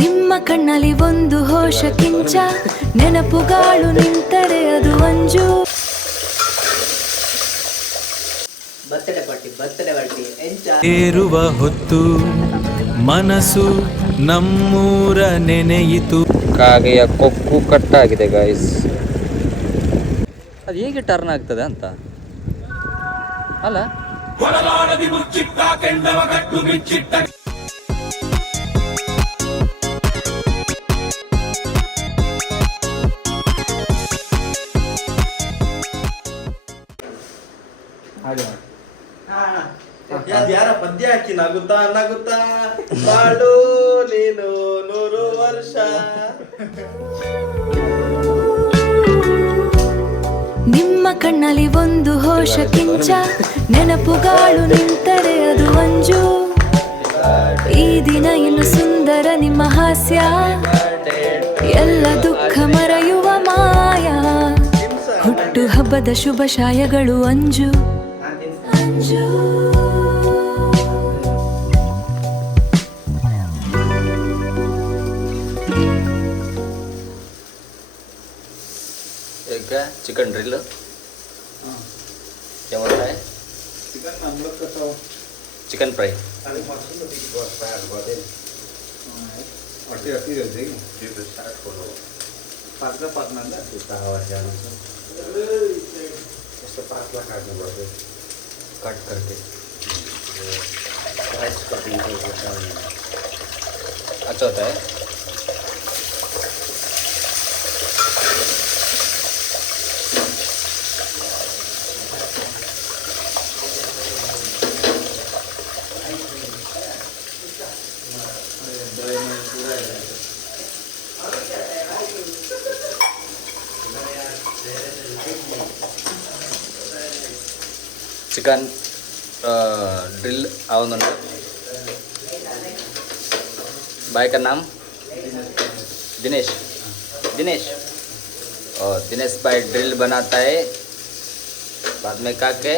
ನಿಮ್ಮ ಕಣ್ಣಲ್ಲಿ ಒಂದು ಹೋಶ ಕಿಂಚ ನೆನಪುಗಾಳು ನಿಂತರೆ ಅದು ಅಂಜು. ಏರುವ ಹೊತ್ತು ಮನಸ್ಸು ನಮ್ಮೂರ ನೆನೆಯಿತು. ಕಾಗೆಯ ಕೊಕ್ಕು ಕಟ್ಟಾಗಿದೆ ಗಾಯ್ಸ್. ಅದು ಹೇಗೆ ಟರ್ನ್ ಆಗ್ತದೆ ಅಂತ ಅಲ್ಲ. ಯಾರ ಪದ್ಯ ಹಾಕಿ ನಗುತ್ತಾ ನಗುತ್ತಾ ಬಾಳು ನೀನು 100 ವರ್ಷ. ನಿಮ್ಮ ಕಣ್ಣಲ್ಲಿ ಒಂದು ಹೋಶ ಕಿಂಚ ನೆನಪುಗಾಳು ನಿಂತರೆ ಅದು ಅಂಜು. ಈ ದಿನ ಇನ್ನು ಸುಂದರ ನಿಮ್ಮ ಹಾಸ್ಯ, ಎಲ್ಲ ದುಃಖ ಮರೆಯುವ ಮಾಯ. ಹುಟ್ಟು ಹಬ್ಬದ ಶುಭಾಶಯಗಳು ಅಂಜು ಅಂಜು. चिकन ड्रिल क्या बोलता है? चिकन हम लोग का तो चिकन फ्राई. अरे मशरूम तो ठीक बहुत फ्राई करते हैं. अटी अटी रहते हैं. ये तो स्टार्ट करो. पात ना ना तो हवा जाना से. इसको पातला काटना पड़ता है. कट करके स्लाइस कटिंग होता है. अच्छा होता है. चिकन ड्रिल आवुंदंట. भाई का नाम दिनेश. दिनेश और दिनेश भाई ड्रिल बनाता है, बाद में खा के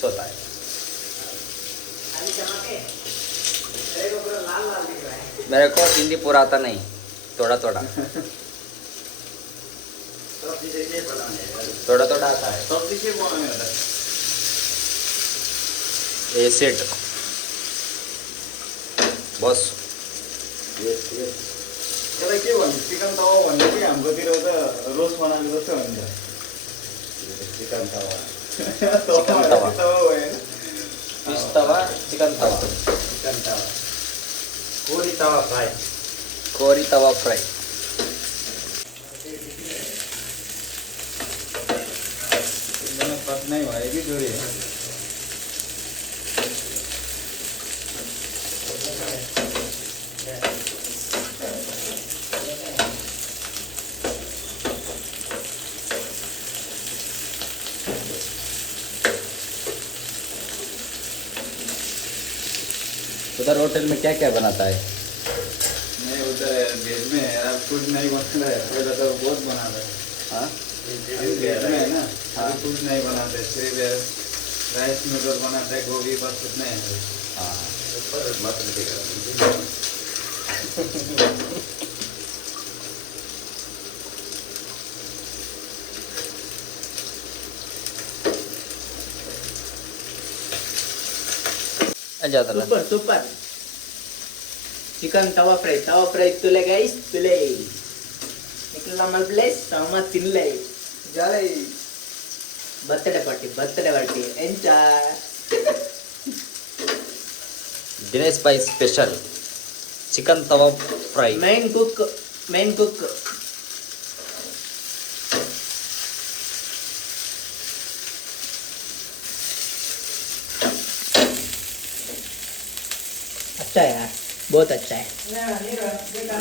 सोता है. मेरे को हिंदी पूरा आता नहीं, थोड़ा थोड़ा थोड़ा थोड़ा आता है. ये सेट बस. यसलाई के भन्नु, चिकन तवा भन्ने कि हाम्रोतिर त रोस्ट बनाएको जस्तो हुन्छ. चिकन तवा. चिकन तवा. तवा भएन. फिश तवा, चिकन तवा. चिकन तवा. कोरी तवा फ्राई. कोरी तवा फ्राई. मैंने पत नहीं भाई जोड़ी है. उधर होटल में क्या क्या बनाता है? नहीं उधर वेज में अब कुछ नहीं बनता है. पहले तो बहुत बनाता है. हाँ वेज में है ना. हाँ. कुछ नहीं बनाते, सिर्फ राइस नूडल बनाते हैं, गोभी बस इतना है. हाँ. Super super. Chicken tawa fry tule guys, tule. Ikla mal place sama tinle. Jale. Birthday party. Enjoy. Dinesh भाई स्पेशल चिकन तवा फ्राई. Main cook. अच्छा है यार, बहुत अच्छा है.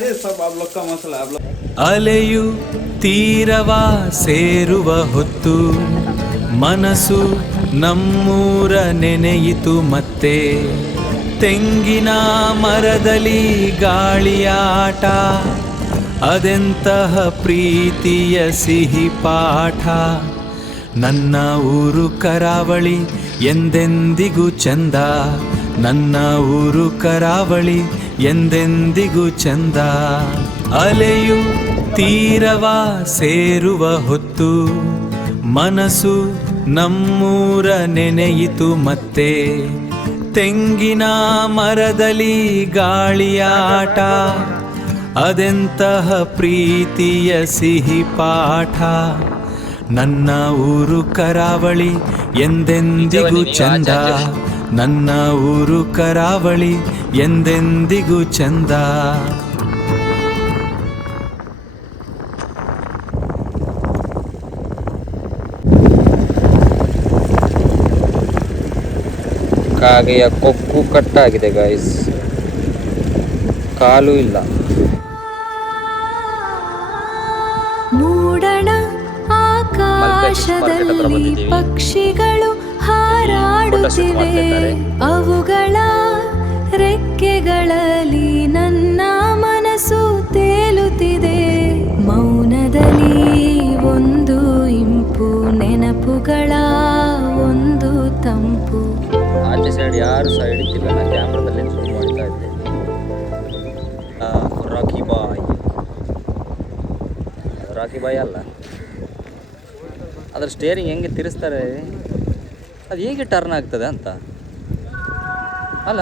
ये सब आप लोग का मसला. आप लोग ಅಲೆಯು ತೀರವ ಸೇರುವ ಹೊತ್ತು ಮನಸ್ಸು ನಮ್ಮೂರ ನೆನೆಯಿತು ಮತ್ತೆ. ತೆಂಗಿನ ಮರದಲ್ಲಿ ಗಾಳಿಯಾಟ, ಅದೆಂತಹ ಪ್ರೀತಿಯ ಸಿಹಿ ಪಾಠ. ನನ್ನ ಊರು ಕರಾವಳಿ ಎಂದೆಂದಿಗೂ ಚಂದ, ನನ್ನ ಊರು ಕರಾವಳಿ ಎಂದೆಂದಿಗೂ ಚಂದ. ಅಲೆಯು ತೀರವ ಸೇರುವ ಹೊತ್ತು ಮನಸ್ಸು ನಮ್ಮೂರ ನೆನೆಯಿತು ಮತ್ತೆ. ತೆಂಗಿನ ಮರದಲ್ಲಿ ಗಾಳಿಯಾಟ, ಅದೆಂತಹ ಪ್ರೀತಿಯ ಸಿಹಿ ಪಾಠ. ನನ್ನ ಊರು ಕರಾವಳಿ ಎಂದೆಂದಿಗೂ ಚಂದ, ನನ್ನ ಊರು ಕರಾವಳಿ ಎಂದೆಂದಿಗೂ ಚಂದ. ಕಾಗೆಯ ಕೊಕ್ಕು ಕಟ್ಟಾಗಿದೆ ಗೈಸ್, ಕಾಲು ಇಲ್ಲ. ಮೂಡಣ ಆಕಾಶದಲ್ಲಿ ಪಕ್ಷಿಗಳು ಹಾರಾಡುತ್ತಿವೆ, ಅವುಗಳ ರೆಕ್ಕೆಗಳಲ್ಲಿ ನನ್ನ ಮನಸ್ಸು ತೇಲುತ್ತಿದೆ. ಮೌನದಲ್ಲಿ ಒಂದು ಇಂಪು, ನೆನಪುಗಳ ಒಂದು ತಂಪು. ಆಚೆ ಸೈಡ್ ಯಾರು ಸೈಡ್ ಇದ್ದಿಲ್ಲ, ನಾನು ಕ್ಯಾಮ್ರಾದಲ್ಲಿ ಶೂಟ್ ಮಾಡ್ತಾ ಇದ್ದೆ. ರಾಕಿ ಬಾಯ್ ಅಲ್ಲ, ಅದ್ರ ಸ್ಟೇರಿಂಗ್ ಹೆಂಗೆ ತಿರ್ಸ್ತಾರೆ, ಅದು ಹೇಗೆ ಟರ್ನ್ ಆಗ್ತದೆ ಅಂತ ಅಲ್ಲ.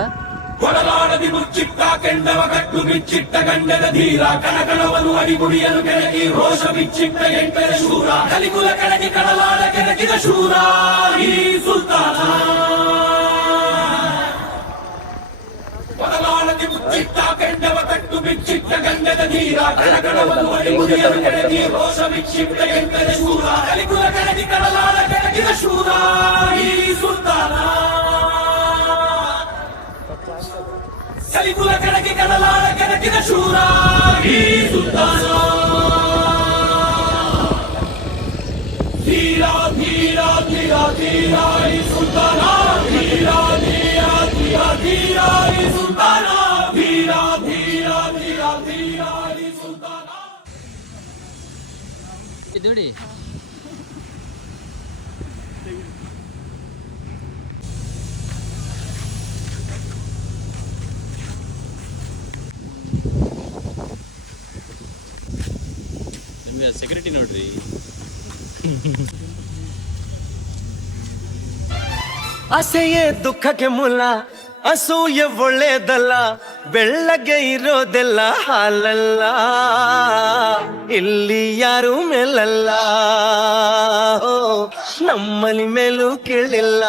ಒಳನಾಡದಿ ಮುಚ್ಚಿಟ್ಟ ಕೆಂಡವ ಕಟ್ಟು ಬಿಚ್ಚಿಟ್ಟ ಗಂಡದ ಧೀರ, ಕಣಕಣವನ್ನು ಅಡಿಗುಡಿಯಲು ಕೆಳಗಿ ರೋಷ ಬಿಚ್ಚಿಟ್ಟ ಎಂಟರ ಶೂರ, ಕಲಿಕುಲ ಕೆಳಗಿ ಕಡಲಾಡ ಕೆಳಗಿದ ಶೂರ ಈ ಸುಲ್ತಾನ. ಒಳನಾಡದಿ ಮುಚ್ಚಿಟ್ಟ ಕೆಂಡವ ಕಟ್ಟು ಬಿಚ್ಚಿಟ್ಟ ಗಂಡದ ಧೀರ, ಕಣಕಣವನ್ನು ಅಡಿಗುಡಿಯಲು ಕೆಳಗಿ ರೋಷ ಬಿಚ್ಚಿಟ್ಟ ಎಂಟರ ಶೂರ, ಕಲಿಕುಲ ಕೆಳಗಿ ಕಡಲಾಡ ಕೆಳಗಿದ ಶೂರ ಈ ಸುಲ್ತಾನ. ಕಲಿಕುಲ ಕೆಳಗೆ ಕಡಲಾಡ ಕೆಳಗಿನ ಶೂರ ಈ ಸುಲ್ತಾನ. ಧೀರ ಧೀರ ಧೀರ ಧೀರ ಈ ಸುಲ್ತಾನ, ಧೀರ ಧೀರ ಧೀರ ಧೀರ ಈ ಸುಲ್ತಾನ, ಧೀರ ಧೀರ ಧೀರ ಧೀರ ಈ ಸುಲ್ತಾನ. ನೋಡಿ ಸೆಕ್ಯೂರಿಟಿ ನೋಡ್ರಿ. ಅಸೆಯೇ ದುಃಖಕ್ಕೆ ಮೂಲ, ಅಸೂಯೆ ಒಳ್ಳೇದಲ್ಲ, ಬೆಳ್ಳಗೆ ಇರೋದೆಲ್ಲ ಹಾಲಲ್ಲ, ಇಲ್ಲಿ ಯಾರು ಮೇಲಲ್ಲ, ನಮ್ಮಲ್ಲಿ ಮೇಲೂ ಕೇಳಿಲ್ಲ.